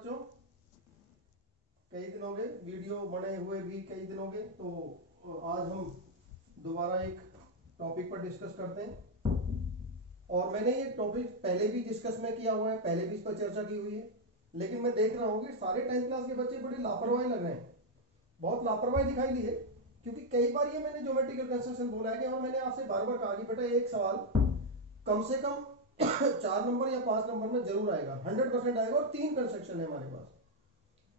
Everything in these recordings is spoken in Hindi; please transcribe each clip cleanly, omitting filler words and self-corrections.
बच्चों, कई दिन हो गए, वीडियो बने हुए भी कई दिन हो गए, तो आज हम दोबारा एक टॉपिक पर डिस्कस करते हैं। और मैंने ये टॉपिक पहले भी डिस्कस में किया हुआ है, पहले भी इस पर चर्चा की हुई है, लेकिन मैं देख रहा हूँ कि सारे 10th क्लास के बच्चे बड़ी लापरवाही लग रहे हैं, बहुत लापरवाही दिखाई दी है। क्योंकि कई बार ये मैंने ज्योमेट्रिकल कंस्ट्रक्शन बोला है कि, और मैंने आपसे बार बार कहा कि बेटा एक सवाल कम से कम 4 नंबर या 5 नंबर में जरूर आएगा, 100% आएगा, और 3 कंस्ट्रक्शन है हमारे पास।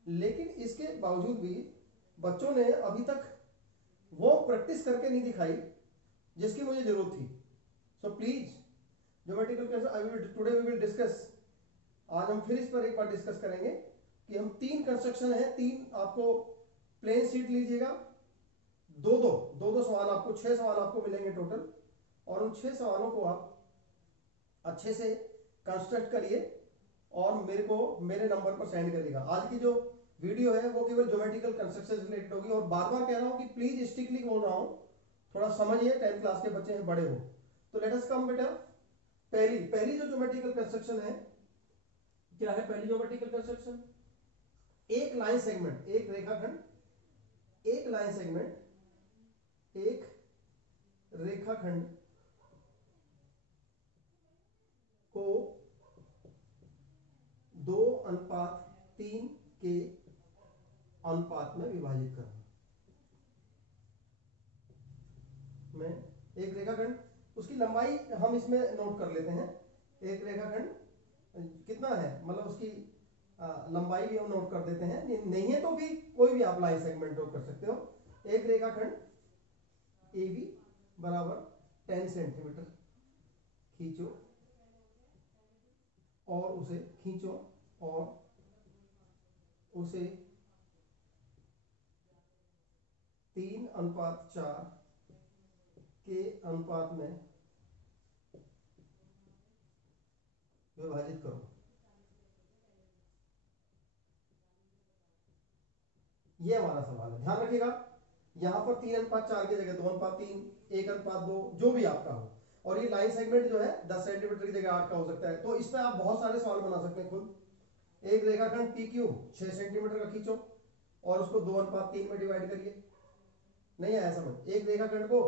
लेकिन इसके बावजूद भी बच्चों ने अभी तक वो प्रैक्टिस करके नहीं दिखाई जिसकी मुझे जरूरत थी। So please geometrical construction today we will discuss. आज हम फिर इस पर एक बार डिस्कस करेंगे कि हम 3 कंस्ट्रक्शन है, 3 आपको प्लेन शीट लीजिएगा, दो सवाल आपको, 6 सवाल आपको मिलेंगे टोटल, और उन 6 सवालों को आप अच्छे से कंस्ट्रक्ट करिए और मेरे को मेरे नंबर पर सेंड करिएगा। आज की जो वीडियो है वो केवल ज्योमेट्रिकल कंस्ट्रक्शन से रिलेटेड होगी, और बार बार कह रहा हूं कि प्लीज स्ट्रिक्टली बोल रहा हूं, थोड़ा समझिए, 10th क्लास के बच्चे हैं, बड़े हो। तो लेट अस कम बेटा, पहली जो ज्योमेट्रिकल कंस्ट्रक्शन है, क्या है पहली ज्योमेट्रिकल कंस्ट्रक्शन? एक लाइन सेगमेंट, एक रेखाखंड, एक लाइन सेगमेंट, एक रेखाखंड को 2:3 के अनुपात में विभाजित करना। मैं एक रेखाखंड, उसकी लंबाई हम इसमें नोट कर लेते हैं। एक रेखाखंड कितना है, मतलब उसकी लंबाई भी हम नोट कर देते हैं, नहीं है तो भी कोई भी आप लाइन सेगमेंट नोट कर सकते हो। एक रेखाखंड AB बराबर 10 सेंटीमीटर खींचो और उसे खींचो और उसे 3:4 के अनुपात में विभाजित करो। ये हमारा सवाल है, ध्यान रखिएगा। यहां पर 3:4 की जगह 2:3, 1:2, जो भी आपका हो। और ये लाइन सेगमेंट जो है 10 सेंटीमीटर की जगह 8 का हो सकता है। तो इसमें आप बहुत सारे सवाल बना सकते हैं खुद। एक रेखाखंड PQ 6 सेंटीमीटर का खींचो और उसको 2:3 में डिवाइड करिए। नहीं आया समझ? एक रेखाखंड को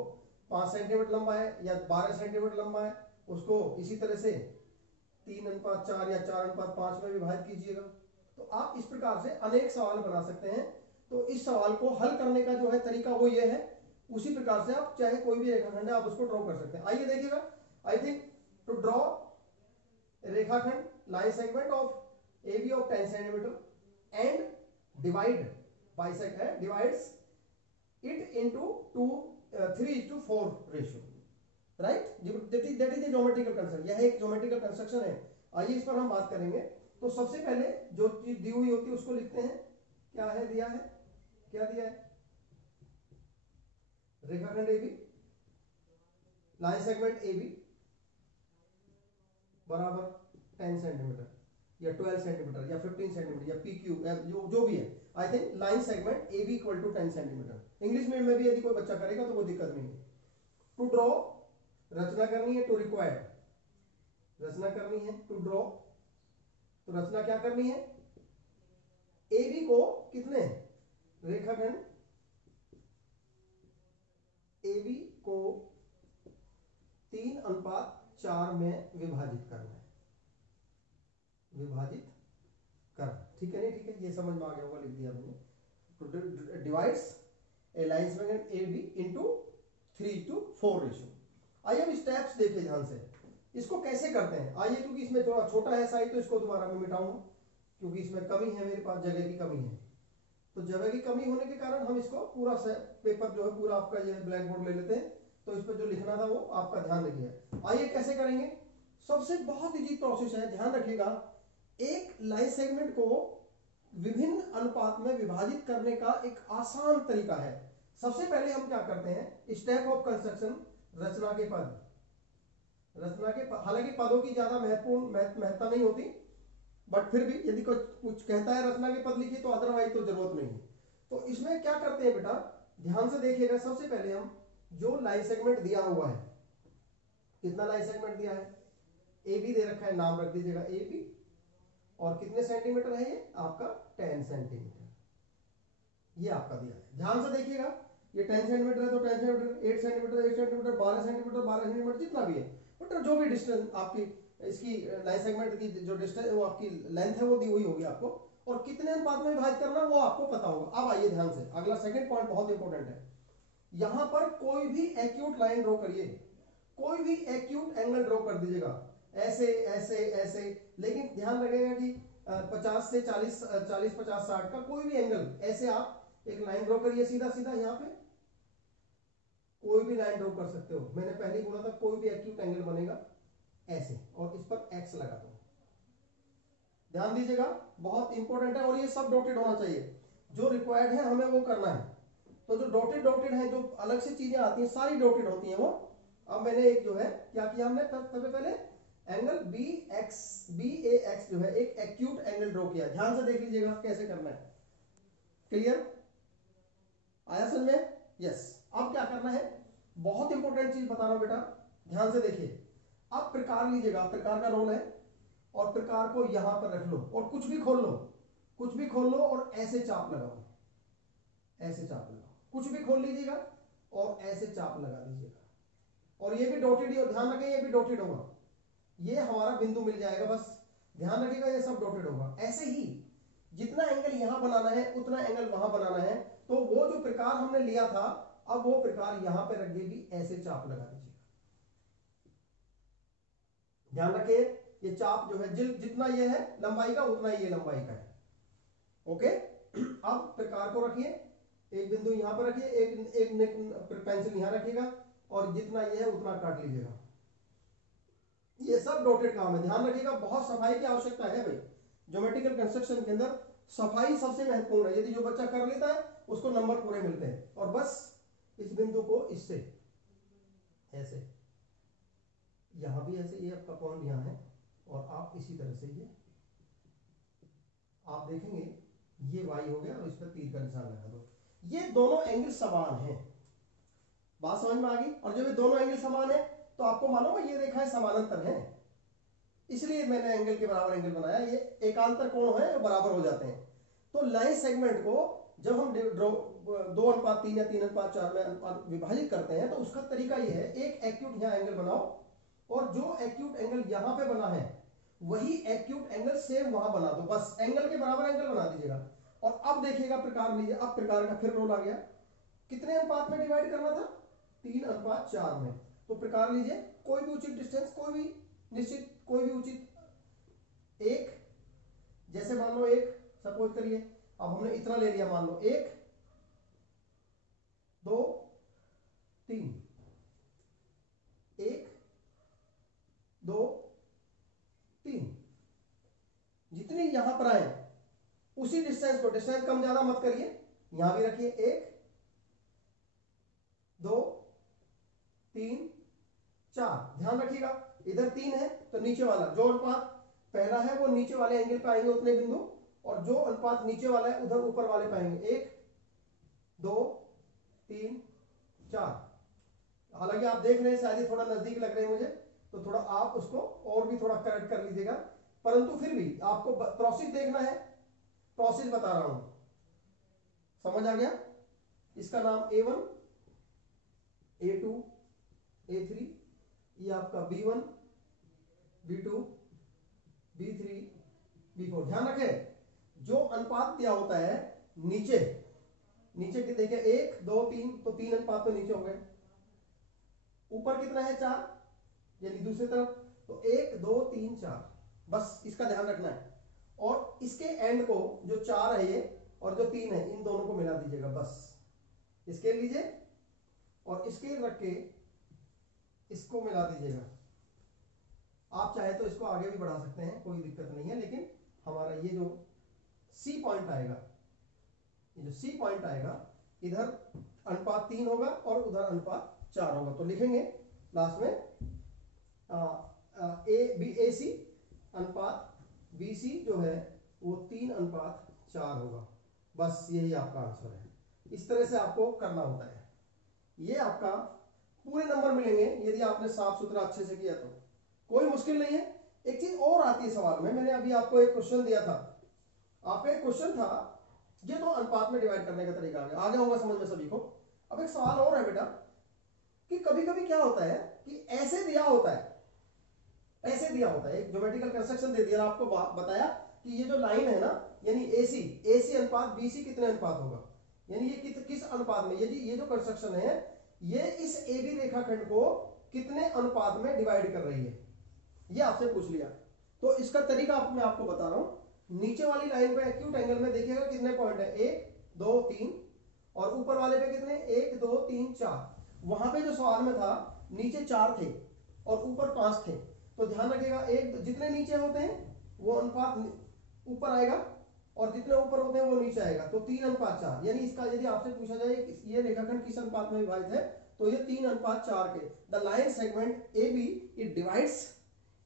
5 सेंटीमीटर लंबा है या 12 सेंटीमीटर लंबा है, उसको इसी तरह से 3:4 या 4:5 में विभाजित कीजिएगा। तो आप इस प्रकार से अनेक सवाल बना सकते हैं। तो इस सवाल को हल करने का जो है तरीका वो ये है, उसी प्रकार से आप चाहे कोई भी रेखाखंड है आप उसको ड्रॉ कर सकते हैं। आइए देखिएगा। आई थिंक टू ड्रॉ रेखाखंड line segment of AB of 10 centimetre and divide bisect है, divides it into 3:4 ratio, right? That is the geometrical construction. यह एक ज्योमेट्रिकल कंस्ट्रक्शन है। आइए इस पर हम बात करेंगे। तो सबसे पहले जो चीज दी हुई होती है उसको लिखते हैं। क्या है दिया है, क्या दिया है? रेखाखंड AB, लाइन सेगमेंट AB बराबर 10 सेंटीमीटर या 12 सेंटीमीटर या 15 सेंटीमीटर या PQ जो भी है। I think line segment AB equal to 10 centimetre. English medium में भी यदि कोई बच्चा करेगा तो कोई दिक्कत नहीं है। टू ड्रॉ, रचना करनी है। टू रिक्वायर्ड, रचना करनी है। टू ड्रॉ, तो रचना क्या करनी है? AB को कितने, रेखाखंड AB को 3:4 में विभाजित करना है, विभाजित कर, ठीक है? नहीं ठीक है, ये समझ में आ गया होगा, लिख दिया मैंने। Divides a line segment AB into 3:4 ratio. आइए अब स्टेप्स देखिए ध्यान से, इसको कैसे करते हैं। आइए, क्योंकि इसमें थोड़ा छोटा है साइज तो इसको दोबारा मैं मिटाऊंगा, क्योंकि इसमें कमी है, मेरे पास जगह की कमी है। तो जगह की कमी होने के कारण हम इसको पूरा पेपर जो है पूरा आपका ये ब्लैक बोर्ड ले लेते हैं। तो इस पर जो लिखना था वो आपका ध्यान रखिए। आइए कैसे करेंगे। सबसे बहुत इजी प्रोसेस है, ध्यान रखिएगा। एक लाइन सेगमेंट को विभिन्न अनुपात में विभाजित करने का एक आसान तरीका है। सबसे पहले हम क्या करते हैं, स्टेप ऑफ कंस्ट्रक्शन, रचना के पद, रचना के पद। हालांकि पदों की ज्यादा महत्ता नहीं होती, बट फिर भी यदि कुछ कहता है रचना के पद लिखिए, तो अदरवाइज तो जरूरत नहीं है। तो इसमें क्या करते हैं बेटा, ध्यान से देखिएगा। सबसे पहले हम जो लाइन सेगमेंट दिया हुआ है, कितना लाइन सेगमेंट दिया है? AB दे रखा है, नाम रख दीजिएगा AB। और कितने सेंटीमीटर है ये आपका 10 सेंटीमीटर, ये आपका दिया है। ध्यान से देखिएगा, ये 10 सेंटीमीटर है तो 10 centimetre, 8 centimetre 8 centimetre, 12 centimetre 12 centimetre, जितना भी है मतलब जो भी डिस्टेंस आपकी इसकी लाइन सेगमेंट की जो डिस्टेंस वो आपकी लेंथ है वो दी हुई होगी आपको, और कितने अनुपात में विभाजित करना वो आपको पता होगा। अब आइए ध्यान से, अगला सेकंड पॉइंट बहुत इंपॉर्टेंट है। यहां पर कोई भी एक्यूट लाइन ड्रॉ करिए, कोई भी एक्यूट एंगल ड्रॉ कर दीजिएगा, ऐसे ऐसे ऐसे, लेकिन ध्यान रखिएगा कि 50 से 40 40 50 60 का कोई भी एंगल, ऐसे आप एक लाइन ड्रॉ करिए सीधा सीधा, यहां पे कोई भी लाइन ड्रॉ कर सकते हो। मैंने पहले ही बोला था कोई भी एक्यूट एंगल बनेगा ऐसे, और इस पर एक्स लगा दो। ध्यान दीजिएगा, बहुत इंपॉर्टेंट है, और ये सब डॉटेड होना चाहिए, जो रिक्वायर्ड है हमें वो करना है। तो जो डॉटेड डॉटेड है, जो अलग से चीजें आती हैं सारी डॉटेड होती हैं वो। अब मैंने एक जो है क्या किया, हमने सबसे पहले एंगल बी ए एक्स जो है एक एक्यूट एंगल ड्रॉ किया। ध्यान से देख लीजिएगा कैसे करना है, क्लियर आया समझ में? यस। अब क्या करना है, बहुत इंपॉर्टेंट चीज बता रहा हूं बेटा, ध्यान से देखिए। अब प्रकार लीजिएगा, प्रकार का रोल है, और प्रकार को यहां पर रख लो और कुछ भी खोल लो, कुछ भी खोल लो और ऐसे चाप लगाओ, ऐसे चाप लगाओ, कुछ भी खोल लीजिएगा और ऐसे चाप लगा दीजिएगा। और ये भी डॉटेड ही हो, ध्यान रखें ये भी डॉटेड होगा, ये हमारा बिंदु मिल जाएगा, बस ध्यान रखिएगा ये सब डॉटेड होगा। ऐसे ही जितना एंगल यहां बनाना है उतना एंगल वहां बनाना है। तो वो जो प्रकार हमने लिया था, अब वो प्रकार यहां पे रख के भी ऐसे चाप लगा दीजिएगा। ध्यान रखिए ये चाप जो है जितना ये है लंबाई का उतना ही ये लंबाई का है। ओके, अब प्रकार को रखिए, एक बिंदु यहां पर रखिए, एक पेंसिल यहां रखिएगा, और जितना ये है उतना काट लीजिएगा। ये सब डॉटेड काम है, ध्यान रखिएगा, बहुत सफाई की आवश्यकता है भाई। ज्योमेट्रिकल कंस्ट्रक्शन के अंदर सफाई सबसे महत्वपूर्ण है, यदि जो बच्चा कर लेता है उसको नंबर पूरे मिलते हैं। और बस इस बिंदु को इससे ऐसे, यहां भी ऐसे, ये आपका पॉइंट यहां है, और आप इसी तरह से ये आप देखेंगे ये वाई हो गया, और इस पर तीर का निशान लगा दो। ये दोनों एंगल समान हैं, बात समझ में आ गई? और जब ये दोनों एंगल समान है तो आपको मालूम है ये रेखाएं समानांतर हैं, इसलिए मैंने एंगल के बराबर एंगल बनाया, ये एकांतर कोण है बराबर हो जाते हैं। तो लाइन सेगमेंट को जब हम 2:3 या 3:4 में विभाजित करते हैं तो उसका तरीका ये है, एक एक्यूट यहां एंगल बनाओ, और जो एक्यूट एंगल यहां पे बना है वही एक्यूट एंगल सेम वहां बना दो, बस एंगल के बराबर एंगल बना दीजिएगा। और अब देखिएगा प्रकार लीजिए, अब प्रकार का फिर रोल आ गया, कितने अनुपात में डिवाइड करना था? 3:4 में। तो प्रकार लीजिए, कोई भी उचित डिस्टेंस, कोई भी निश्चित, कोई भी उचित एक, जैसे मान लो एक, सपोज करिए अब हमने इतना ले लिया, मान लो 1 2 3, 1 2 3, जितनी यहां पर आए उसी डिस्टेंस को, डिस्टेंस कम ज्यादा मत करिए, यहां भी रखिए 1 2 3 4। ध्यान रखिएगा इधर 3 है तो नीचे वाला जो अनुपात पहला है वो नीचे वाले एंगल पे आएंगे उतने बिंदु, और जो अनुपात नीचे वाला है उधर ऊपर वाले पे आएंगे, 1 2 3 4। हालांकि आप देख रहे हैं शायद थोड़ा नजदीक लग रहे हैं मुझे, तो थोड़ा आप उसको और भी थोड़ा करेक्ट कर लीजिएगा, परंतु फिर भी आपको प्रोसेस देखना है, प्रोसेस बता रहा हूं, समझ आ गया? इसका नाम A1 A2 A3, ये आपका B1 B2 B3 B4। ध्यान रखें जो अनुपात दिया होता है नीचे, नीचे के देखिए 1 2 3, तो 3 अनुपात तो नीचे हो गए, ऊपर कितना है 4, यानी दूसरी तरफ तो 1 2 3 4, बस इसका ध्यान रखना है। और इसके एंड को जो 4 है ये और जो 3 है इन दोनों को मिला दीजिएगा, बस इसके लीजिए और इसके रख के इसको मिला दीजिएगा। आप चाहे तो इसको आगे भी बढ़ा सकते हैं, कोई दिक्कत नहीं है, लेकिन हमारा ये जो सी पॉइंट आएगा, ये जो सी पॉइंट आएगा इधर अनुपात 3 होगा और उधर अनुपात 4 होगा, तो लिखेंगे लास्ट में ए सी अनुपात बी सी जो है वो 3:4 होगा, बस यही आपका आंसर है। इस तरह से आपको करना होता है, ये आपका पूरे नंबर मिलेंगे यदि आपने साफ सुथरा अच्छे से किया तो, कोई मुश्किल नहीं है। एक चीज और आती है सवाल में, मैंने अभी आपको एक क्वेश्चन दिया था, आपका एक क्वेश्चन था, ये तो अनुपात में डिवाइड करने का तरीका आ गया होगा समझ में सभी को। अब एक सवाल और है बेटा कि कभी कभी क्या होता है कि ऐसे दिया होता है, ऐसे दिया होता है, एक ज्योमेट्रिकल कंस्ट्रक्शन दे दिया, आपको बताया कि ये जो लाइन है ना, यानी एसी, एसी अनुपात बीसी कितने अनुपात होगा, यानी ये किस अनुपात में, यदि ये जो कंस्ट्रक्शन है ये इस एबी रेखाखंड को कितने अनुपात में डिवाइड कर रही है, ये आपसे पूछ लिया। तो इसका तरीका मैं आपको बता रहा हूं। नीचे वाली लाइन पे एक्यूट एंगल में देखिएगा कितने पॉइंट है, 1 2 3, और ऊपर वाले पे कितने, 1 2 3 4। वहां पे जो सवाल में था नीचे 4 थे और ऊपर 5 थे, तो ध्यान रखिएगा एक जितने नीचे होते हैं वो अनुपात ऊपर आएगा और जितने ऊपर होते हैं वो नीचे आएगा, तो 3:4। यानी इसका यदि आपसे पूछा जाए ये रेखाखंड किस अनुपात में विभाजित है, तो ये 3:4 के। The line segment A B it divides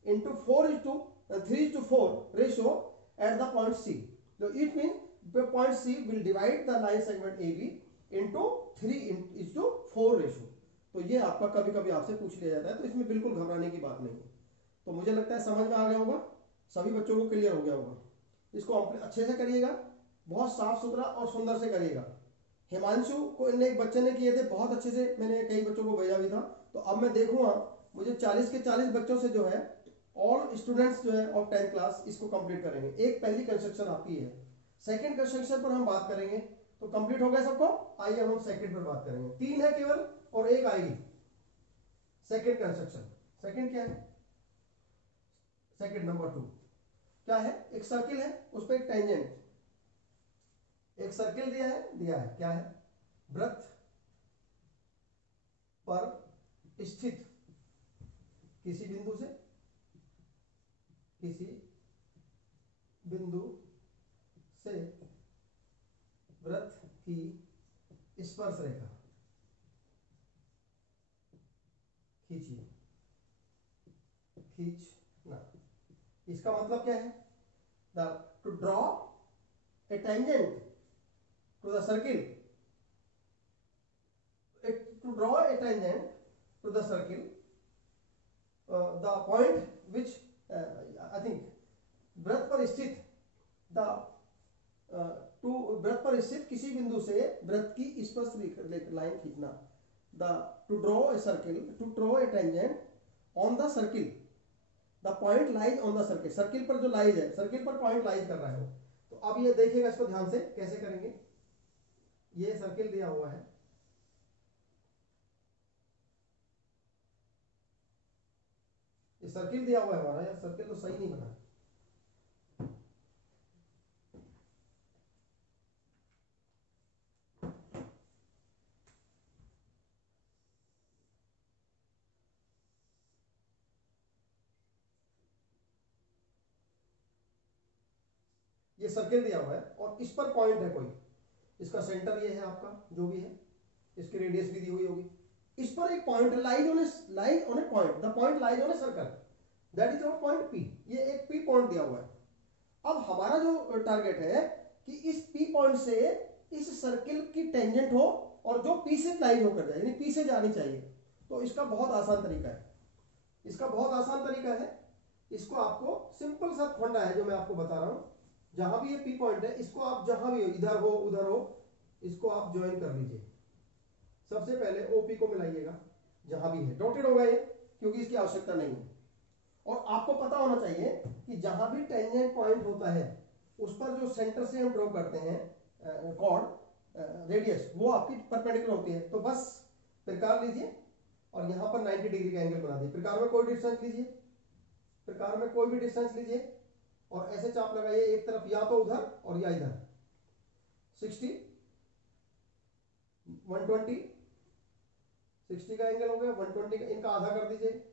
into 3:4 ratio at the point C. So it means the point C will divide the line segment AB into 3:4 ratio. तो ये आपका कभी कभी आपसे पूछ लिया जाता है, तो इसमें बिल्कुल घबराने की बात नहीं है। तो मुझे लगता है समझ में आ गया होगा, सभी बच्चों को क्लियर हो गया होगा। इसको अच्छे से करिएगा, बहुत साफ सुथरा और सुंदर से करिएगा। हिमांशु को एक बच्चे ने किए थे बहुत अच्छे से, मैंने कई बच्चों को भेजा भी था, तो अब मैं देखूंगा मुझे 40 के 40 बच्चों से जो है ऑल स्टूडेंट्स जो है ऑफ 10th क्लास इसको कंप्लीट करेंगे। एक पहली कंस्ट्रक्शन आपकी है, सेकंड कंस्ट्रक्शन पर हम बात करेंगे, तो कंप्लीट हो गया सबको। आइए हम सेकंड पर बात करेंगे, 3 है केवल और एक आएगी सेकंड कंस्ट्रक्शन। सेकंड क्या है, सेकंड नंबर 2 क्या है, एक सर्किल है उस पर एक टेंजेंट, एक सर्किल दिया है क्या है, वृत्त पर स्थित किसी बिंदु से वृत्त की स्पर्श रेखा खींचना। इसका मतलब क्या है, to draw a tangent to the circle, to draw a tangent to the circle, the point which I think वृत्त पर स्थित वृत्त पर स्थित किसी बिंदु से वृत्त की स्पर्श लाइन खींचना। To draw a circle, to draw a tangent on the circle, the point lies on the circle, circle पर जो लाइज है, सर्किल पर पॉइंट लाइज कर रहा है वो। तो अब ये देखिएगा इसको ध्यान से कैसे करेंगे। ये सर्किल दिया हुआ है, ये सर्किल दिया हुआ है हमारा, यार सर्किल तो सही नहीं बना, ये सर्किल दिया हुआ है और इस पर पॉइंट है कोई, इसका सेंटर ये है आपका जो भी है, इसकी रेडियस भी दी हुई होगी, इस पर एक point lies on a point, the point lies on a circle, that is our point P. ये एक पी पॉइंट दिया हुआ है। अब हमारा जो टारगेट है कि इस पी पॉइंट से इस सर्किल की टेंजेंट हो और जो पी से लाइज होकर जाए, यानी पी से जानी चाहिए। तो इसका बहुत आसान तरीका है, इसका बहुत आसान तरीका है। इसको आपको सिंपल सा फंडा है जो मैं आपको बता रहा हूं, जहां भी ये पी पॉइंट है इसको आप जहां भी हो, इधर हो उधर हो, इसको आप ज्वाइन कर लीजिए। सबसे पहले ओपी को मिलाइएगा जहां भी है, डॉटेड होगा ये क्योंकि इसकी आवश्यकता नहीं है। और आपको पता होना चाहिए कि जहां भी टेंजेंट पॉइंट होता है उस पर जो सेंटर से हम ड्रॉ करते हैं कॉर्ड रेडियस, वो आपकी परपेंडिकुलर होती है। तो बस प्रकार लीजिए और यहां पर 90 डिग्री का एंगल बना दीजिए। प्रकार में कोई डिस्टेंस लीजिए, प्रकार में कोई भी डिस्टेंस लीजिए और ऐसे चाप लगाइए एक तरफ, या तो उधर और या इधर। 60 120 60 का एंगल हो गया, 120 का, इनका आधा कर दीजिए।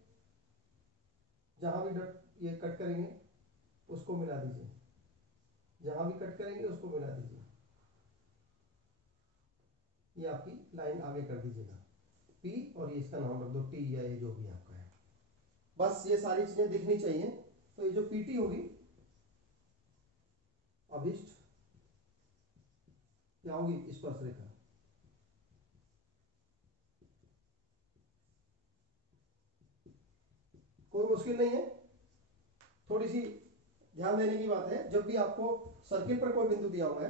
जहां भी ये कट करेंगे उसको मिला दीजिए, जहां भी कट करेंगे उसको मिला दीजिए। ये आपकी लाइन आगे कर दीजिएगा पी, और ये इसका नाम रख दो टी या ये जो भी आपका है। बस ये सारी चीजें दिखनी चाहिए। तो ये जो पीटी होगी, अभिष्ट क्या होगी, स्पर्श रेखा। कोई मुश्किल नहीं है, थोड़ी सी ध्यान देने की बात है, जब भी आपको सर्किल पर कोई बिंदु दिया हुआ है,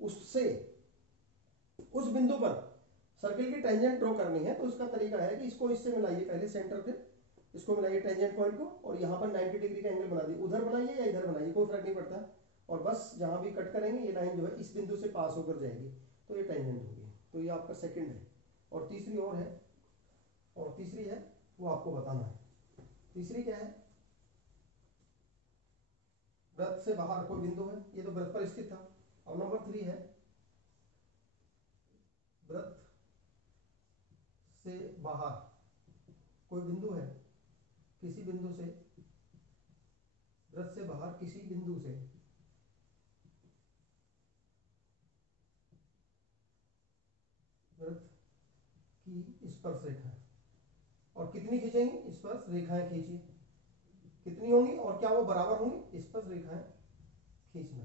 उससे उस बिंदु पर सर्किल की टेंजेंट ड्रॉ करनी है, तो उसका तरीका है कि इसको इससे मिलाइए, पहले सेंटर पे इसको मिलाइए टेंजेंट पॉइंट को, और यहाँ पर 90 डिग्री का एंगल बना दिए, उधर बनाइए या इधर बनाइए कोई फर्क नहीं पड़ता, और बस जहां भी कट करेंगे ये लाइन जो है इस बिंदु से पास होकर जाएगी, तो ये टेंजेंट होगी। तो ये आपका सेकंड है। और तीसरी और है, और तीसरी है वो आपको बताना है। तीसरी क्या है? वृत्त से बाहर कोई बिंदु है, ये तो वृत्त पर स्थित था। और नंबर 3 है वृत्त से बाहर कोई बिंदु है, किसी बिंदु से, वृत्त से बाहर किसी बिंदु से वृत्त की स्पर्श रेखा, और कितनी खींचेंगे? स्पर्श रेखाएं खींचिए, कितनी होंगी और क्या वो बराबर होंगी? स्पर्श रेखाएं खींचना।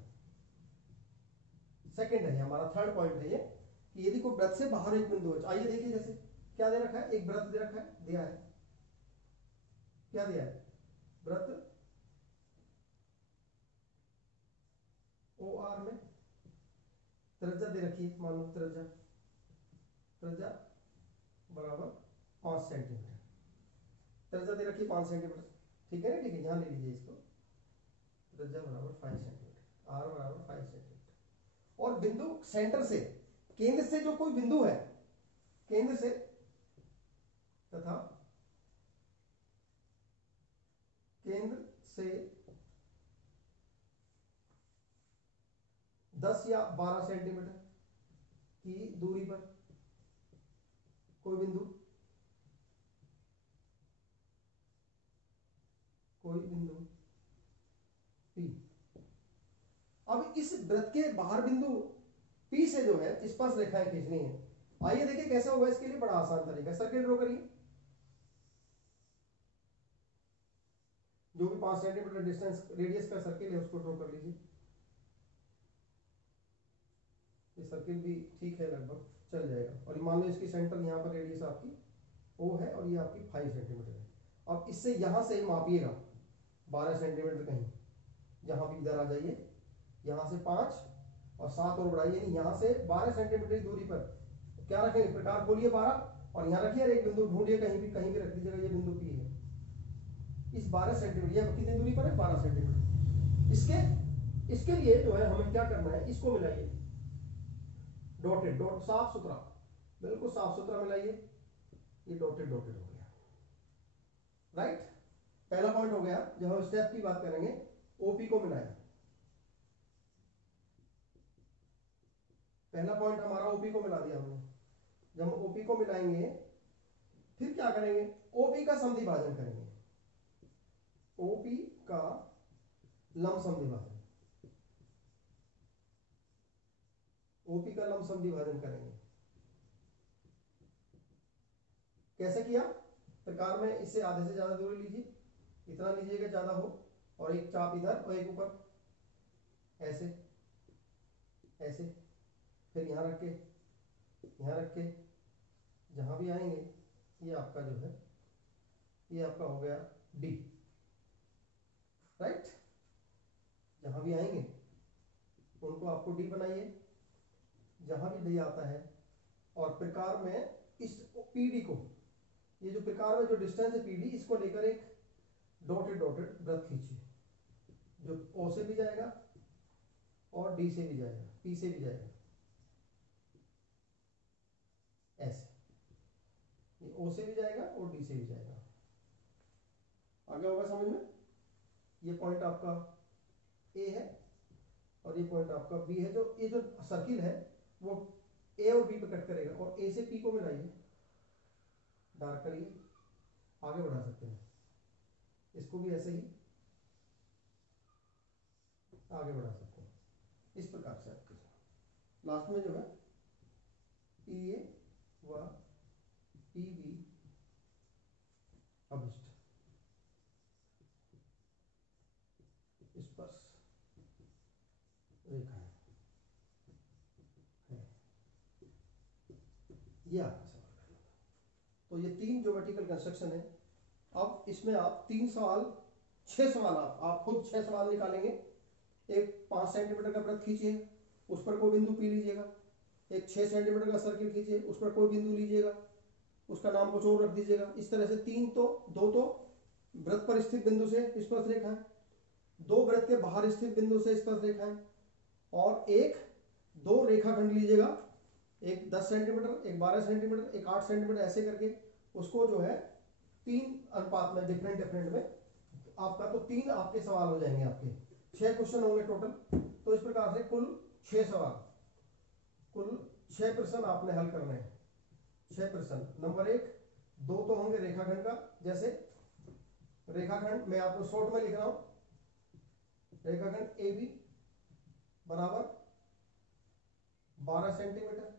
सेकंड है हमारा, थर्ड पॉइंट है ये, कि यदि कोई वृत्त से बाहर एक बिंदु है, आइए देखिए, जैसे क्या दे रखा है, एक वृत्त दे रखा है, दिया है, क्या दिया है? वृत्त ओ आर में त्रिज्या दे रखी है, मान लो त्रिज्या बराबर 5 सेंटीमीटर, त्रिज्या दे रखी है 5 सेंटीमीटर, ठीक है ना? ठीक है, यहां ले लीजिए इसको, त्रिज्या बराबर 5 सेंटीमीटर, आर बराबर 5 सेंटीमीटर। और बिंदु सेंटर से, केंद्र से जो कोई बिंदु है, केंद्र से तथा केंद्र से 10 या 12 सेंटीमीटर की दूरी पर कोई बिंदु P। अब इस वृत्त के बाहर बिंदु P से जो है स्पर्श रेखाएं खींचनी है। आइए देखिए कैसे होगा, इसके लिए बड़ा आसान तरीका है, सर्किल ड्रॉ करिए, जो भी 5 सेंटीमीटर डिस्टेंस रेडियस का सर्किल है उसको ड्रॉ कर लीजिए। ये सर्किल भी ठीक है, लगभग चल जाएगा। और मान लो इसकी सेंटर यहाँ पर रेडियस आपकी O है और ये आपकी 5 सेंटीमीटर है। अब इससे यहां से मापिएगा 12 सेंटीमीटर, कहीं जहां भी इधर आ जाइए, यहां से 5 और 7 और बढ़ाइए, यानी यहां से 12 सेंटीमीटर की दूरी पर क्या रखेंगे? प्रकार खोलिए 12 और यहां रखिए, एक बिंदु ढूंढिए, कहीं भी रख दीजिएगा, ये बिंदु P है। इस 12 सेंटीमीटर, ये कितनी दूरी पर है? 12 सेंटीमीटर। इसके लिए जो है हमें क्या करना है, इसको मिलाइए, डॉटेड, डॉट साफ सुथरा, बिल्कुल साफ सुथरा मिलाइए, ये डॉटेड हो गया, राइट। पहला पॉइंट हो गया। जब हम स्टेप की बात करेंगे, ओपी को मिलाएं, पहला पॉइंट हमारा ओपी को मिला दिया हमने। जब हम ओपी को मिलाएंगे फिर क्या करेंगे? ओपी का समद्विभाजन करेंगे, ओपी का लमसम विभाजन, ओपी का लमसम विभाजन करेंगे। कैसे किया? प्रकार में इससे आधे से ज्यादा दूरी लीजिए, इतना लीजिएगा ज्यादा हो, और एक चाप इधर और एक ऊपर, ऐसे ऐसे, फिर यहाँ रख के जहां भी आएंगे, ये आपका जो है, ये आपका हो गया डी, राइट। जहां भी आएंगे उनको आपको डी बनाइए, जहां भी डी आता है। और प्रकार में इस पीडी को, ये जो प्रकार में जो डिस्टेंस है पीडी, इसको लेकर एक डॉटेड वृत्त खींचिए, जो ओ से भी जाएगा और डी से भी जाएगा, पी से भी जाएगा, ऐसे, ये ओ से भी जाएगा और डी से भी जाएगा। आगे होगा समझ में? ये पॉइंट आपका ए है और ये पॉइंट आपका बी है। जो ये जो सर्किल है वो ए और बी पे कट करेगा, और ए से पी को मिलाइए, डार्क करिए, आगे बढ़ा सकते हैं इसको भी, ऐसे ही आगे बढ़ा सकते हैं, इस प्रकार से आपके लास्ट में जो है पी ए व पी बी अभिष्ट स्पर्श रेखा है, ये आपका सवाल करना था। तो ये 3 ज्योमेट्रिकल कंस्ट्रक्शन है। अब इसमें आप 3 सवाल 6 सवाल आप खुद 6 सवाल निकालेंगे। एक 5 सेंटीमीटर का वृत्त खींचिए, उस पर कोई बिंदु पी लीजिएगा। एक 6 सेंटीमीटर का सर्किल खींचिए, उस पर कोई बिंदु लीजिएगा, उसका नाम कुछ और रख दीजिएगा। इस तरह से दो तो वृत्त पर स्थित बिंदु से स्पर्श रेखाएं, 2 वृत्त के बाहर स्थित बिंदु से स्पर्श रेखाएं, और एक 2 रेखाखंड लीजिएगा, एक 10 सेंटीमीटर, एक 12 सेंटीमीटर, एक 8 सेंटीमीटर, ऐसे करके उसको जो है 3 अनुपात में डिफरेंट में आपका, तो 3 आपके सवाल हो जाएंगे। आपके 6 क्वेश्चन होंगे टोटल। तो इस प्रकार से कुल 6 सवाल, कुल 6 प्रश्न आपने हल करने हैं। 6 प्रश्न। नंबर 1, 2 तो होंगे रेखाखंड का, जैसे रेखाखंड मैं आपको शॉर्ट में लिख रहा हूं। रेखाखंड ए बी बराबर 12 सेंटीमीटर,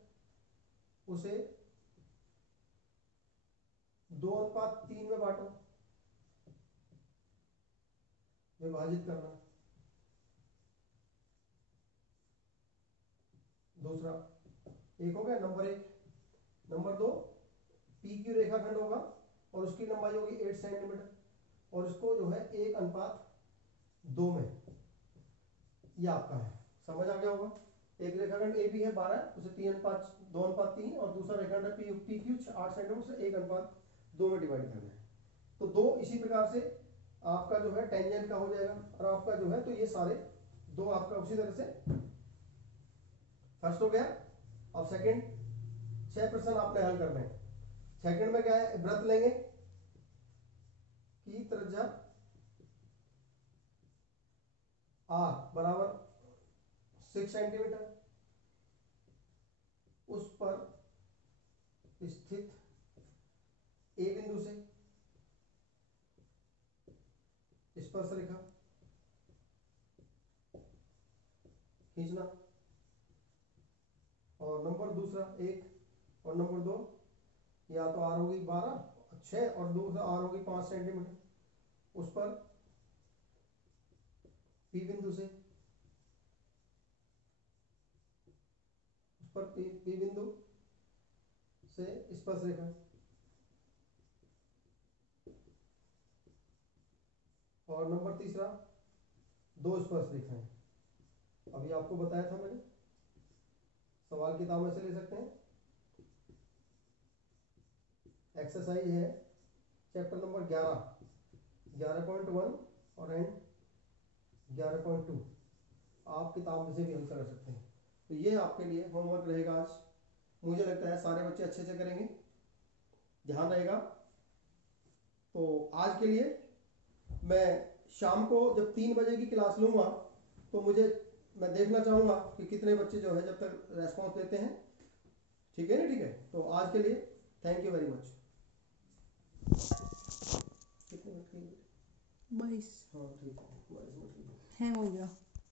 उसे 2:3 में बांटो, विभाजित करना। दूसरा एक हो गया नंबर 1। नंबर 2, पी क्यू रेखाखंड होगा और उसकी लंबाई होगी 8 सेंटीमीटर, और इसको जो है 1:2 में, ये आपका है। समझ आ गया होगा। एक रेखाखंड ए बी है 12, उसे 2:3, और दूसरा रेखाखंड पी क्यू 8 सेंटीमीटर से 1:2 में डिवाइड करना है। तो 2 इसी प्रकार से आपका जो है टेंजेंट का हो जाएगा, और आपका जो है, तो ये सारे 2 आपका उसी तरह से फर्स्ट हो गया। अब सेकंड, 6 प्रश्न आपने हल करने हैं। सेकंड में क्या है, वृत्त लेंगे की त्रिज्या r बराबर 6 सेंटीमीटर, उस पर स्थित ए बिंदु से स्पर्श रेखा खींचना। और नंबर दूसरा 1 और नंबर 2, या तो आर होगी 12, 6, और दूसरा आर होगी 5 सेंटीमीटर, उस पर पी बिंदु से, पी बिंदु से स्पर्श रेखा। और नंबर तीसरा 2 स्पर्श रेखाएं। अभी आपको बताया था मैंने, सवाल किताब में से ले सकते हैं। एक्सरसाइज है चैप्टर नंबर 11.1 और एंड 11.2, आप किताब में से भी हल कर सकते हैं। तो ये आपके लिए होमवर्क रहेगा आज। मुझे लगता है सारे बच्चे अच्छे से करेंगे, ध्यान रहेगा। तो आज के लिए मैं शाम को जब 3 बजे की क्लास लूँगा, तो मैं देखना चाहूँगा कि कितने बच्चे जो है जब तक रेस्पॉन्स देते हैं। ठीक है ना? ठीक है। तो आज के लिए थैंक यू वेरी मच। कितने मिनट की? 22। हाँ ठीक है, 22 मिनट की हैंग हो गया।